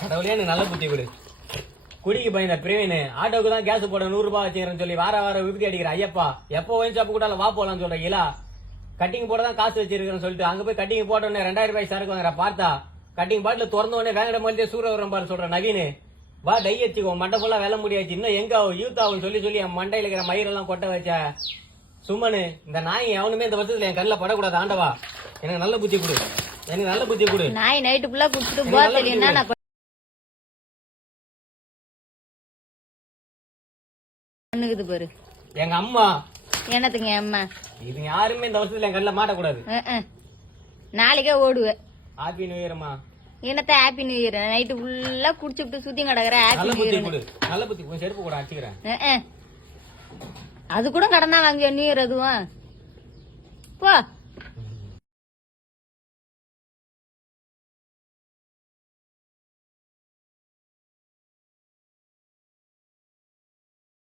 கடவுளே எனக்கு நல்ல புத்தி கொடு. குடிக்கு பயந்த பிரவீன் ஆட்டோக்கு தான் கேஸ் போட நூறு ரூபாய் வச்சுக்கிறேன்னு சொல்லி வார வாரம் விபத்தி அடிக்கிற ஐயப்பா எப்போ ஒயின் ஷாப்பு கூட வா போலாம்னு சொல்ற இலா. கட்டிங் போட தான் காசு வச்சிருக்கேன்னு சொல்லிட்டு அங்க போய் கட்டிங் போட்ட உடனே ரெண்டாயிரம் ரூபாய் சரக்கு வாங்குற பார்த்தா கட்டிங் பாட்டில் திறந்த உடனே வேங்கட மாதிரி சூரவரம் பாரு சொல்ற நவீன். வா டை வச்சுக்கோ மண்டை ஃபுல்லா வேலை முடியாச்சு. இன்னும் எங்க ஆகும் யூத் ஆகும் சொல்லி சொல்லி என் மண்டையில இருக்கிற மயிரெல்லாம் கொட்ட வச்ச. சும்மனு இந்த நாய் எவனுமே இந்த வருஷத்துல என் கண்ணில் படக்கூடாது ஆண்டவா. எனக்கு நல்ல புத்தி கொடு. எனக்கு நல்ல புத்தி கொடு. நாய் நைட்டு ஃபுல்லா குடிச்சிட்டு எனக்கு போக நல்லா தெரியும் என்ன நான் பண்ணுக்குது பாரு. எங்க அம்மா. என்னத்துங்க என் அம்மா? இது யாருமே இந்த வருஷத்துல என் கண்ணில் மாட்டக்கூடாது. நாளைக்கே ஓடுவேன் ஹாப்பி நியூ இயர்மா என்னத்த ஹாப்பி நியூ இயர் நைட்டு ஃபுல்லா குடிச்சுட்டு சுத்தி கிடக்குற ஹாப்பி நல்ல நியூ புத்தி இயர் கொடு. நல்ல புத்தி கொடு. செருப்பு கூட அடிச்சுக்கிறேன். அது கூட கடந்தா வாங்க நியூ இயர் அதுவும் போ.